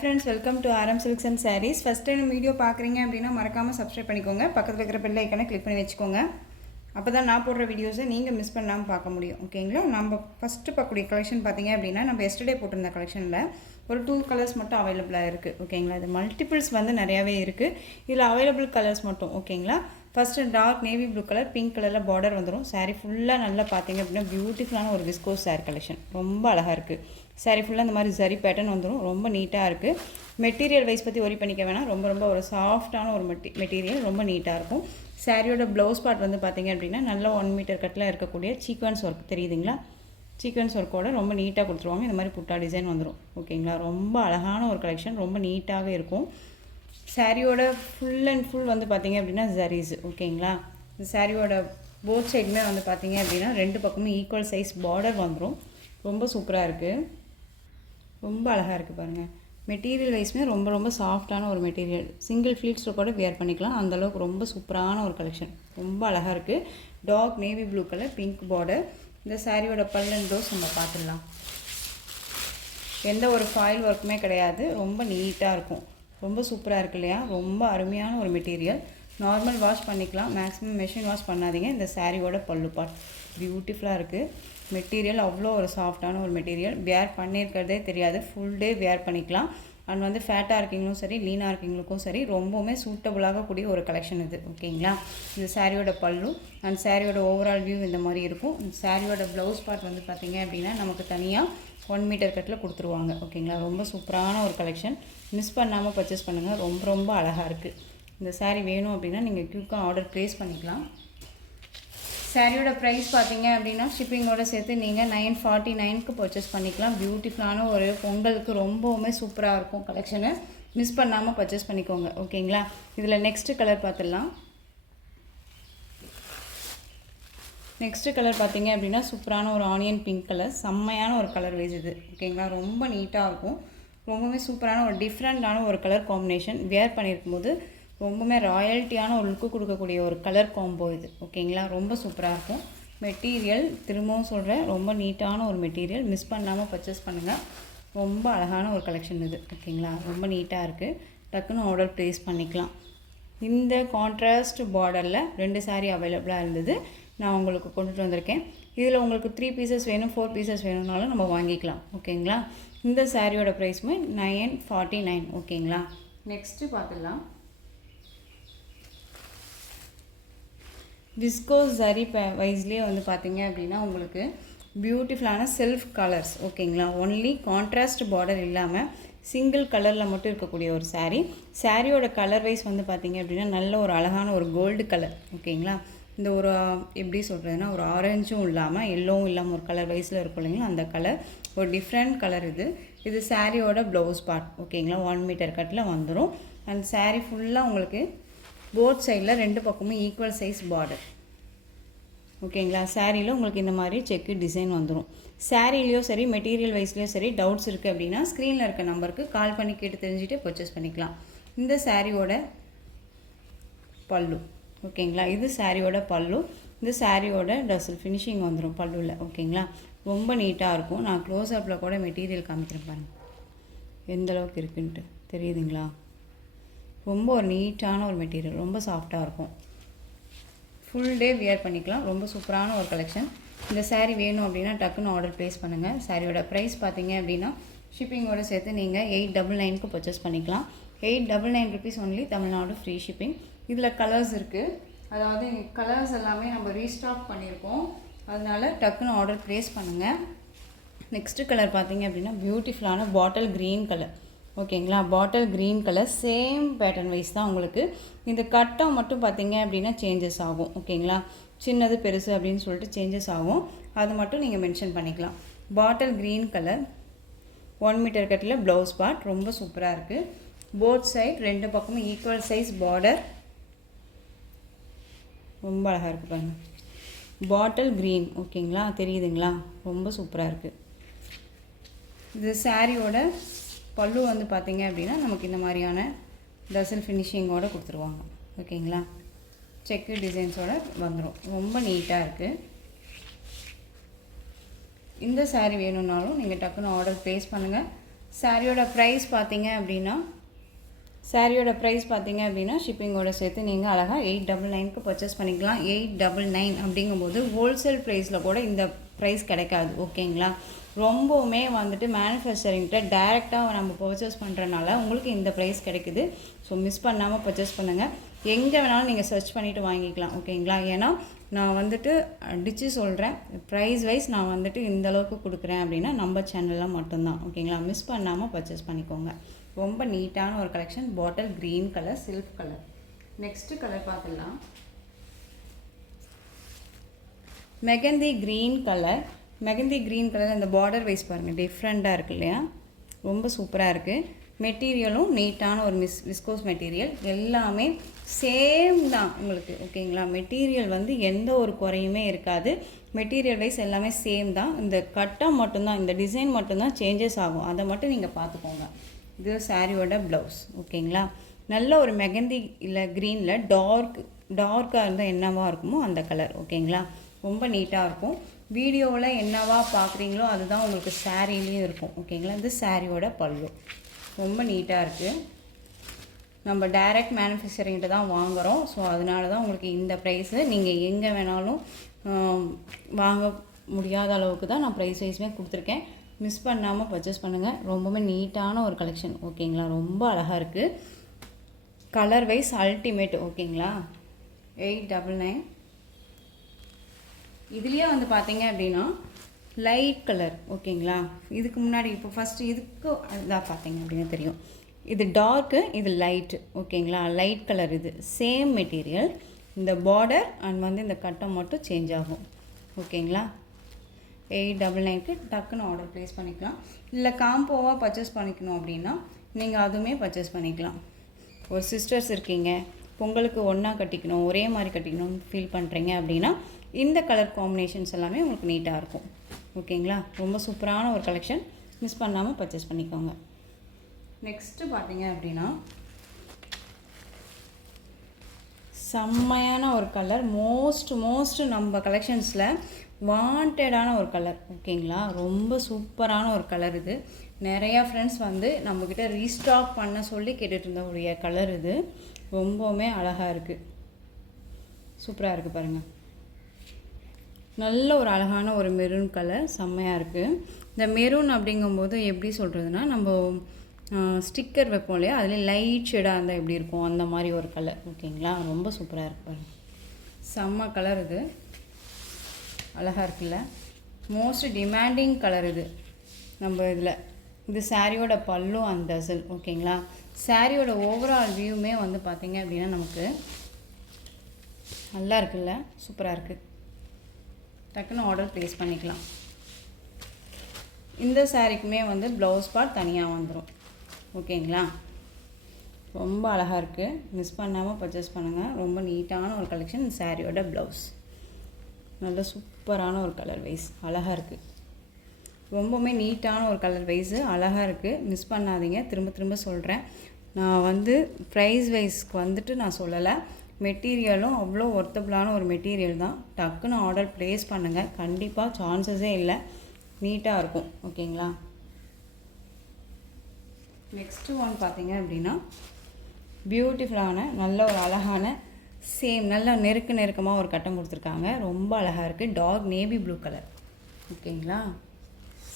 friends, welcome to RM Silks and Sarees. First time video பார்க்குறீங்க அப்படின்னா மறக்காமல் subscribe பண்ணிக்கோங்க. பக்கத்தில் இருக்கிற பெல் ஐக்கனை கிளிக் பண்ணி வச்சுக்கோங்க. அப்போ தான் நான் போடுற வீடியோஸை நீங்கள் மிஸ் பண்ணாமல் பார்க்க முடியும். ஓகேங்களா? நம்ம ஃபஸ்ட்டு பார்க்கக்கூடிய கலெக்ஷன் பார்த்தீங்க அப்படின்னா நம்ம எஸ்டர்டே போட்டிருந்த கலெக்ஷனில் ஒரு 2 கலர்ஸ் மட்டும் அவைலபிளாக இருக்குது. ஓகேங்களா? இது மல்டிபிள்ஸ் வந்து நிறையாவே இருக்குது. இதில் அவைலபிள் கலர்ஸ் மட்டும். ஓகேங்களா? First dark navy blue colour, pink கலரில் பார்டர் வந்துடும். சாரீ ஃபுல்லாக நல்லா பார்த்தீங்க அப்படின்னா பியூட்டிஃபுல்லான ஒரு விஸ்கோஸ் சாரீ கலெக்ஷன். ரொம்ப அழகாக இருக்குது. சாரீ ஃபுல்லாக இந்த மாதிரி சரி பேட்டர்ன் வந்துடும். ரொம்ப நீட்டாக இருக்குது. மெட்டீரியல் வைஸ் பற்றி ஒரி பண்ணிக்க வேணாம். ரொம்ப ஒரு சாஃப்டான ஒரு மெட்டீரியல், ரொம்ப நீட்டாக இருக்கும். சாரியோட ப்ளவுஸ் பார்ட் வந்து பார்த்திங்க அப்படின்னா நல்லா 1 மீட்டர் கட்டில் இருக்கக்கூடிய சீக்வன்ஸ் ஒர்க் தெரியுதுங்களா? சீக்வன்ஸ் ஒர்க்கோட ரொம்ப நீட்டாக கொடுத்துருவாங்க. இந்த மாதிரி புட்டா டிசைன் வந்துடும். ஓகேங்களா? ரொம்ப அழகான ஒரு கலெக்ஷன், ரொம்ப நீட்டாகவே இருக்கும். சாரியோட ஃபுல் அண்ட் ஃபுல் வந்து பார்த்திங்க அப்படின்னா ஜரீஸ். ஓகேங்களா? இந்த சாரியோட போத் சைடுமே வந்து பார்த்திங்க அப்படின்னா 2 பக்கமும் ஈக்குவல் சைஸ் பார்டர் வந்துடும். ரொம்ப சூப்பராக இருக்குது. ரொம்ப அழகாக இருக்குது பாருங்கள். மெட்டீரியல் வைஸ்மே ரொம்ப சாஃப்டான ஒரு மெட்டீரியல். சிங்கிள் ஃப்ளீட்ஸில் கூட வியர் பண்ணிக்கலாம். அந்தளவுக்கு ரொம்ப சூப்பரான ஒரு கலெக்ஷன். ரொம்ப அழகாக இருக்குது. Dark navy blue colour, pink border. இந்த சாரியோட பல்லன் ப்ளவுஸ் நம்ம பார்த்துடலாம். எந்த ஒரு ஃபாயில் ஒர்க்குமே கிடையாது. ரொம்ப நீட்டாக இருக்கும். ரொம்ப சூப்பராக இருக்குது இல்லையா? ரொம்ப அருமையான ஒரு மெட்டீரியல். நார்மல் வாஷ் பண்ணிக்கலாம். மேக்ஸிமம் மெஷின் வாஷ் பண்ணாதீங்க. இந்த சாரியோட பல்லு பார்ட் பியூட்டிஃபுல்லாக இருக்குது. மெட்டீரியல் அவ்வளோ ஒரு சாஃப்டான ஒரு மெட்டீரியல். வியர் பண்ணியிருக்கிறதே தெரியாது. ஃபுல் டே வியர் பண்ணிக்கலாம். அண்ட் வந்து ஃபேட்டாக இருக்கீங்களும் சரி, லீனாக இருக்கீங்களுக்கும் சரி, ரொம்பவுமே சூட்டபுளாக கூடிய ஒரு கலெக்ஷன் இது. ஓகேங்களா? இந்த சாரியோட பல்லு அண்ட் சாரியோட ஓவரால் வியூ இந்த மாதிரி இருக்கும். இந்த சாரியோட ப்ளவுஸ் பார்ட் வந்து பார்த்திங்க அப்படின்னா நமக்கு தனியாக 1 மீட்டர் கட்டில் கொடுத்துருவாங்க. ஓகேங்களா? ரொம்ப சூப்பரான ஒரு கலெக்ஷன். மிஸ் பண்ணாமல் பர்ச்சேஸ் பண்ணுங்கள். ரொம்ப அழகாக இருக்குது. இந்த சாரீ வேணும் அப்படின்னா நீங்கள் குயிக்காக ஆர்டர் ப்ளேஸ் பண்ணிக்கலாம். சாரியோட ப்ரைஸ் பார்த்தீங்க அப்படின்னா ஷிப்பிங்கோடு சேர்த்து நீங்கள் 949க்கு பர்ச்சேஸ் பண்ணிக்கலாம். பியூட்டிஃபுல்லான ஒரு பொங்கலுக்கு ரொம்பவுமே சூப்பராக இருக்கும் கலெக்ஷனு. மிஸ் பண்ணாமல் பர்ச்சேஸ் பண்ணிக்கோங்க. ஓகேங்களா? இதில் நெக்ஸ்ட்டு கலர் பார்த்துடலாம். நெக்ஸ்ட்டு கலர் பார்த்தீங்க அப்படின்னா சூப்பரான ஒரு ஆனியன் பிங்க் கலர். செம்மையான ஒரு கலர் வைஸ் இது. ஓகேங்களா? ரொம்ப நீட்டாக இருக்கும். ரொம்பவுமே சூப்பரான ஒரு டிஃப்ரெண்ட்டான ஒரு கலர் காம்பினேஷன். வியர் பண்ணியிருக்கும்போது ரொம்பவுமே ராயல்ட்டியான ஒரு லுக்கு கொடுக்கக்கூடிய ஒரு கலர் காம்போ இது. ஓகேங்களா? ரொம்ப சூப்பராக இருக்கும். மெட்டீரியல் திரும்பவும் சொல்கிறேன், ரொம்ப நீட்டான ஒரு மெட்டீரியல். மிஸ் பண்ணாமல் பர்ச்சேஸ் பண்ணுங்கள். ரொம்ப அழகான ஒரு கலெக்ஷன் இது. ஓகேங்களா? ரொம்ப நீட்டாக இருக்குது. டக்குன்னு ஆர்டர் ப்ளேஸ் பண்ணிக்கலாம். இந்த கான்ட்ராஸ்ட் பார்டரில் 2 சாரீ அவைலபிளாக இருந்தது. நான் உங்களுக்கு கொண்டுட்டு வந்திருக்கேன். இதில் உங்களுக்கு 3 பீசஸ் வேணும், 4 பீசஸ் வேணும்னாலும் நம்ம வாங்கிக்கலாம். ஓகேங்களா? இந்த சாரியோட ப்ரைஸுமே 949. ஓகேங்களா? நெக்ஸ்ட்டு பார்த்துடலாம். விஸ்கோஸ் ஜரி வைஸ்லேயே வந்து பார்த்திங்க அப்படின்னா உங்களுக்கு பியூட்டிஃபுல்லான செல்ஃப் கலர்ஸ். ஓகேங்களா? ஒன்லி கான்ட்ராஸ்ட் பார்டர் இல்லாமல் சிங்கிள் கலரில் மட்டும் இருக்கக்கூடிய ஒரு சாரீ. சாரியோட கலர் வைஸ் வந்து பார்த்திங்க அப்படின்னா நல்ல ஒரு அழகான ஒரு கோல்டு கலர். ஓகேங்களா? இந்த ஒரு எப்படி சொல்கிறதுனா ஒரு ஆரஞ்சும் இல்லாமல் எல்லோவும் இல்லாமல் ஒரு கலர் வைஸில் இருக்கும் இல்லைங்களா? அந்த கலர் ஒரு டிஃப்ரெண்ட் கலர் இது. இது சாரியோட ப்ளவுஸ் பார்ட். ஓகேங்களா? 1 மீட்டர் கட்டில் வந்துடும். அண்ட் சாரீ ஃபுல்லாக உங்களுக்கு போத் சைடில் 2 பக்கமும் ஈக்குவல் சைஸ் பார்டர். ஓகேங்களா? சாரியில் உங்களுக்கு இந்த மாதிரி செக்கு டிசைன் வந்துடும். சாரிலையோ சரி, மெட்டீரியல் வைஸ்லேயோ சரி, டவுட்ஸ் இருக்குது அப்படின்னா ஸ்க்ரீனில் இருக்க நம்பருக்கு கால் பண்ணி கேட்டு தெரிஞ்சுட்டு பர்ச்சேஸ் பண்ணிக்கலாம். இந்த சாரியோட பல்லு. ஓகேங்களா? இது சாரியோட பல்லு. இந்த சாரியோட டசல் ஃபினிஷிங் வந்துடும் பல்லுவில். ஓகேங்களா? ரொம்ப நீட்டாக இருக்கும். நான் க்ளோஸ் அப்பில் கூட மெட்டீரியல் காமிக்கிறேன் பாருங்கள் எந்த அளவுக்கு இருக்குன்ட்டு. தெரியுதுங்களா? ரொம்ப ஒரு நீட்டான ஒரு மெட்டீரியல். ரொம்ப சாஃப்டாக இருக்கும். ஃபுல் டே வியர் பண்ணிக்கலாம். ரொம்ப சூப்பரான ஒரு கலெக்ஷன். இந்த சாரீ வேணும் அப்படின்னா டக்குன்னு ஆர்டர் ப்ளேஸ் பண்ணுங்கள். சாரியோட ப்ரைஸ் பார்த்தீங்க அப்படின்னா ஷிப்பிங்கோடு சேர்த்து நீங்கள் 899க்கு பர்ச்சேஸ் பண்ணிக்கலாம். 899 rupees only. Tamil Nadu free shipping. இதில் கலர்ஸ் இருக்குது. அதாவது கலர்ஸ் எல்லாமே நம்ம ரீஸ்டாக் பண்ணியிருக்கோம். அதனால் டக்குன்னு ஆர்டர் ப்ளேஸ் பண்ணுங்கள். நெக்ஸ்ட்டு கலர் பார்த்தீங்க அப்படின்னா பியூட்டிஃபுல்லான பாட்டில் க்ரீன் கலர். ஓகேங்களா? Bottle green colour. Same pattern wise தான் உங்களுக்கு. இந்த கட்டம் மட்டும் பார்த்திங்க அப்படின்னா சேஞ்சஸ் ஆகும். ஓகேங்களா? சின்னது பெருசு அப்படின்னு சொல்லிட்டு சேஞ்சஸ் ஆகும். அது மட்டும் நீங்கள் மென்ஷன் பண்ணிக்கலாம். பாட்டில் க்ரீன் கலர், 1 மீட்டர் கட்டில் ப்ளவுஸ் பார்ட். ரொம்ப சூப்பராக இருக்குது. போத் சைட் 2 பக்கமும் ஈக்குவல் சைஸ் பார்டர். ரொம்ப அழகாக இருக்குது பாருங்கள். Bottle green. ஓகேங்களா? தெரியுதுங்களா? ரொம்ப சூப்பராக இருக்குது. இது சாரியோட பல்லு வந்து பார்த்திங்க அப்படின்னா நமக்கு இந்த மாதிரியான டசல் ஃபினிஷிங்கோடு கொடுத்துருவாங்க. ஓகேங்களா? செக்கு டிசைன்ஸோடு வந்துடும். ரொம்ப நீட்டாக இருக்குது. இந்த சாரீ வேணும்னாலும் நீங்கள் டக்குன்னு ஆர்டர் ப்ளேஸ் பண்ணுங்கள். சாரியோட ப்ரைஸ் பார்த்தீங்க அப்படின்னா ஷிப்பிங்கோட சேர்த்து நீங்கள் அழகாக 899க்கு பர்ச்சேஸ் பண்ணிக்கலாம். 899 அப்படிங்கும்போது ஹோல்சேல் ப்ரைஸில் கூட இந்த ப்ரைஸ் கிடைக்காது. ஓகேங்களா? ரொம்பவுமே வந்துட்டு மேனுஃபேக்சரிங்கிட்ட டைரெக்டாக நம்ம பர்ச்சேஸ் பண்ணுறனால உங்களுக்கு இந்த ப்ரைஸ் கிடைக்குது. ஸோ மிஸ் பண்ணாமல் பர்ச்சேஸ் பண்ணுங்கள். எங்கே வேணாலும் நீங்கள் சர்ச் பண்ணிவிட்டு வாங்கிக்கலாம். ஓகேங்களா? ஏன்னா நான் வந்துட்டு அடித்து சொல்கிறேன், ப்ரைஸ் வைஸ் நான் வந்துட்டு இந்தளவுக்கு கொடுக்குறேன் அப்படின்னா நம்ம சேனலில் மட்டும்தான். ஓகேங்களா? மிஸ் பண்ணாமல் பர்ச்சேஸ் பண்ணிக்கோங்க. ரொம்ப நீட்டான ஒரு collection. Bottle green colour, silk colour. Next colour பார்த்துடலாம். Mehndi green colour. இந்த பார்டர் வைஸ் பாருங்கள், டிஃப்ரெண்ட்டாக இருக்குது இல்லையா? ரொம்ப சூப்பராக இருக்குது. மெட்டீரியலும் நீட்டான ஒரு விஸ்கோஸ் மெட்டீரியல். எல்லாமே சேம் தான் உங்களுக்கு. ஓகேங்களா? மெட்டீரியல் வந்து எந்த ஒரு குறையுமே இருக்காது. மெட்டீரியல் வைஸ் எல்லாமே சேம் தான். இந்த கட்டம் மட்டும்தான், இந்த டிசைன் மட்டும்தான் சேஞ்சஸ் ஆகும். அதை மட்டும் நீங்கள் பார்த்துக்கோங்க. இது சாரியோட ப்ளவுஸ். ஓகேங்களா? நல்ல ஒரு மெகந்தி இல்லை க்ரீனில் டார்க்காக இருந்தால் என்னவா இருக்குமோ அந்த கலர். ஓகேங்களா? ரொம்ப நீட்டாக இருக்கும். வீடியோவில் என்னவா பார்க்குறீங்களோ அதுதான் உங்களுக்கு சாரீலேயும் இருக்கும். ஓகேங்களா? இது சாரியோட பல்லு. ரொம்ப நீட்டாக இருக்குது. நம்ம டைரக்ட் மேனுஃபேக்சரிங்கிட்ட தான் வாங்குகிறோம். ஸோ அதனால தான் உங்களுக்கு இந்த ப்ரைஸு. நீங்கள் எங்கே வேணாலும் வாங்க முடியாத அளவுக்கு தான் நான் ப்ரைஸ் வைஸுமே கொடுத்துருக்கேன். மிஸ் பண்ணாமல் பர்ச்சேஸ் பண்ணுங்கள். ரொம்பவே நீட்டான ஒரு கலெக்ஷன். ஓகேங்களா? ரொம்ப அழகாக இருக்குது. Colour wise ultimate. ஓகேங்களா? 899. இதுலேயே வந்து பார்த்தீங்க அப்படின்னா லைட் கலர். ஓகேங்களா? இதுக்கு முன்னாடி இப்போ ஃபஸ்ட்டு இதுக்கு இதாக பார்த்தீங்க அப்படின்னா தெரியும். இது டார்க்கு, இது லைட்டு. ஓகேங்களா? Light colour. இது சேம் மெட்டீரியல். இந்த பார்டர் அண்ட் வந்து இந்த கட்டம் மட்டும் சேஞ்ச் ஆகும். ஓகேங்களா? 899க்கு டக்குன்னு ஆர்டர் ப்ளேஸ் பண்ணிக்கலாம். இல்லை காம்போவாக பர்ச்சேஸ் பண்ணிக்கணும் அப்படின்னா நீங்கள் அதுவுமே பர்ச்சேஸ் பண்ணிக்கலாம். ஒரு சிஸ்டர்ஸ் இருக்கீங்க, பொங்கலுக்கு ஒன்றா கட்டிக்கணும், ஒரே மாதிரி கட்டிக்கணும்னு ஃபீல் பண்ணுறீங்க அப்படின்னா இந்த கலர் காம்பினேஷன்ஸ் எல்லாமே உங்களுக்கு நீட்டாக இருக்கும். ஓகேங்களா? ரொம்ப சூப்பரான ஒரு கலெக்ஷன். மிஸ் பண்ணாமல் பர்ச்சேஸ் பண்ணிக்கோங்க. நெக்ஸ்ட்டு பார்த்தீங்க அப்படின்னா செம்மையான ஒரு கலர். மோஸ்ட் நம்ம கலெக்ஷன்ஸில் வாண்டடான ஒரு கலர். ஓகேங்களா? ரொம்ப சூப்பரான ஒரு கலர். இது நிறையா ஃப்ரெண்ட்ஸ் வந்து நம்மக்கிட்ட ரீஸ்டாக் பண்ண சொல்லி கேட்டுட்டு இருந்தக்கூடிய கலர். இது ரொம்பவுமே அழகாக இருக்குது. சூப்பராக இருக்குது பாருங்கள். நல்ல ஒரு அழகான ஒரு மெரூன் கலர். செம்மையாக இருக்குது. இந்த மெரூன் அப்படிங்கும்போது எப்படி சொல்கிறதுனா, நம்ம ஸ்டிக்கர் வைப்போம் இல்லையா, அதில் லைட் ஷேடாக இருந்தால் எப்படி இருக்கும் அந்த மாதிரி ஒரு கலர். ஓகேங்களா? ரொம்ப சூப்பராக இருக்கு பாருங்கள். செம்ம கலர். இது அழகாக இருக்குல்ல? மோஸ்ட் டிமாண்டிங் கலர் இது நம்ம இதில். இது சாரியோட பல்லு அண்ட் டசல். ஓகேங்களா? சாரியோட ஓவரால் வியூமே வந்து பார்த்திங்க அப்படின்னா நமக்கு நல்லா இருக்குல்ல? சூப்பராக இருக்குது. டக்குன்னு ஆர்டர் ப்ளேஸ் பண்ணிக்கலாம். இந்த சாரிக்குமே வந்து ப்ளவுஸ் பார்ட் தனியாக வந்துடும். ஓகேங்களா? ரொம்ப அழகாக இருக்குது. மிஸ் பண்ணாமல் பர்ச்சேஸ் பண்ணுங்கள். ரொம்ப நீட்டான ஒரு கலெக்ஷன். சாரியோட ப்ளவுஸ் நல்ல சூப்பரான ஒரு கலர் வைஸ் அழகாக இருக்குது. ரொம்பவுமே நீட்டான ஒரு கலர் வைஸு அழகாக இருக்குது. மிஸ் பண்ணாதீங்க. திரும்ப சொல்கிறேன், நான் வந்து ப்ரைஸ் வைஸ்க்கு வந்துட்டு நான் சொல்லலை. மெட்டீரியலும் அவ்வளோ ஒர்த்தபுளான ஒரு மெட்டீரியல் தான். டக்குன்னு ஆர்டர் ப்ளேஸ் பண்ணுங்கள். கண்டிப்பாக சான்சஸே இல்லை. நீட்டாக இருக்கும். ஓகேங்களா? நெக்ஸ்ட்டு ஒன் பார்த்தீங்க அப்படின்னா பியூட்டிஃபுல்லான நல்ல ஒரு அழகான சேம் நல்ல நெருக்கமாக ஒரு கட்டம் கொடுத்துருக்காங்க. ரொம்ப அழகாக இருக்குது. Dark navy blue colour. ஓகேங்களா?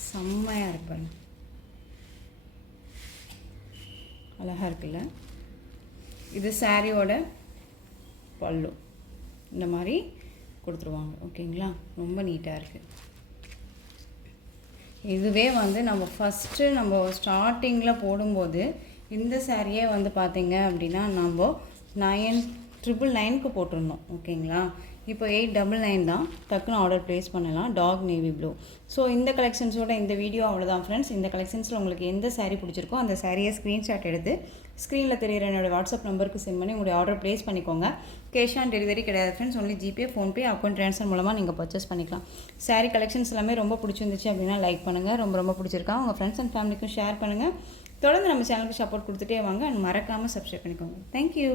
செம்மையாக இருப்பாங்க. அழகாக இருக்குல்ல? இது சாரியோட பல்லு இந்த மாதிரி கொடுத்துருவாங்க. ஓகேங்களா? ரொம்ப நீட்டாக இருக்குது. இதுவே வந்து நம்ம ஃபஸ்ட்டு நம்ம ஸ்டார்டிங்கில் போடும்போது இந்த சாரியே வந்து பார்த்திங்க அப்படின்னா நம்ம 999க்கு போட்டிருந்தோம். ஓகேங்களா? இப்போ 899 தான். டக்குன்னு ஆர்டர் ப்ளேஸ் பண்ணலாம். Dark navy blue. ஸோ இந்த கலெக்ஷன்ஸோட இந்த வீடியோ அவ்வளோதான் ஃப்ரெண்ட்ஸ். இந்த கலெக்ஷன்ஸில் உங்களுக்கு எந்த சாரீ பிடிச்சிருக்கோ அந்த சாரியை ஸ்க்ரீன்ஷாட் எடுத்து ஸ்க்ரீனில் தெரியிற என்னோடய வாட்ஸ்அப் நம்பருக்கு சென்ட் பண்ணி உங்களுடைய ஆர்டர் ப்ளேஸ் பண்ணிக்கோங்க. கேஷ் ஆன் டெலிவரி கிடையாது friends. Only GPay, PhonePe, account transfer மூலமாக நீங்கள் பர்ச்சேஸ் பண்ணிக்கலாம். சாரீ கலெக்ஷன்ஸ் எல்லாமே ரொம்ப பிடிச்சிருந்துச்சு அப்படின்னா லைக் பண்ணுங்கள். ரொம்ப பிடிச்சிருக்கா உங்கள் ஃப்ரெண்ட்ஸ் அண்ட் ஃபேமிலிக்கும் ஷேர் பண்ணுங்கள். தொடர்ந்து நம்ம சேனலுக்கு சப்போர்ட் கொடுத்துட்டே வாங்க. அண்ட் மறக்காமல் சப்ஸ்கிரைப் பண்ணிக்கோங்க. தேங்க்யூ.